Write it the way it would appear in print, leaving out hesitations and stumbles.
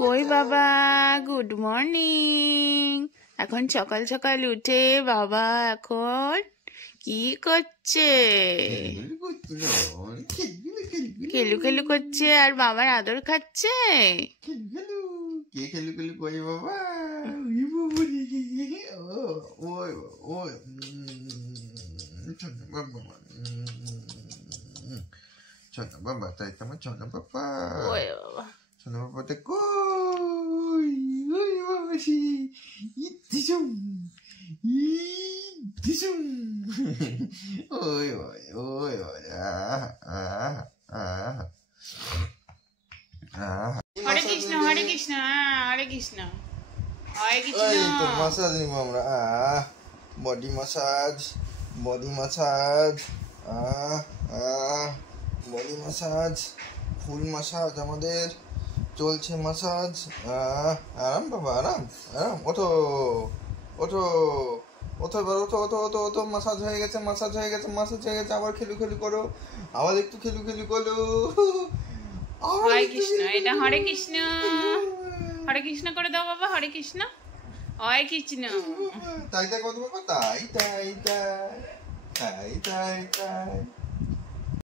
কই বাবা, good morning. এখন সকাল সকাল উঠে বাবা এখন কি করছে? খেলু খেলু করছে আর বাবার আদর খাচ্ছে। কে খেলু খেলু করে বাবা? Chona baba, tayo tama chona papa. ওই বাবা, Chona papa te koi. Oi baba si. Itisum. Itisum. Oi oi oi oi. হরে কৃষ্ণ হরে কৃষ্ণ হরে কৃষ্ণ হরে কৃষ্ণ। এই তো মাসাজ নিব আমরা। Body massage, body massage, body massage, full massage আমাদের চলছে। মাসাজ আরাম বাবা, আরাম আরাম। ওঠো ওঠো ওঠো এবার, ওঠো ওঠো ওঠো ওঠো। মাসাজ হয়ে গেছে, মাসাজ হয়ে গেছে, মাসাজ হয়ে গেছে। আবার খেলু খেলু করো, আবার একটু খেলু খেলু করো। হরে কৃষ্ণ, এটা হরে কৃষ্ণ। হরে কৃষ্ণ করে দাও বাবা, হরে কৃষ্ণ হরে কৃষ্ণ। তাই তাই কত বাবা, তাই তাই তাই তাই তাই তাই।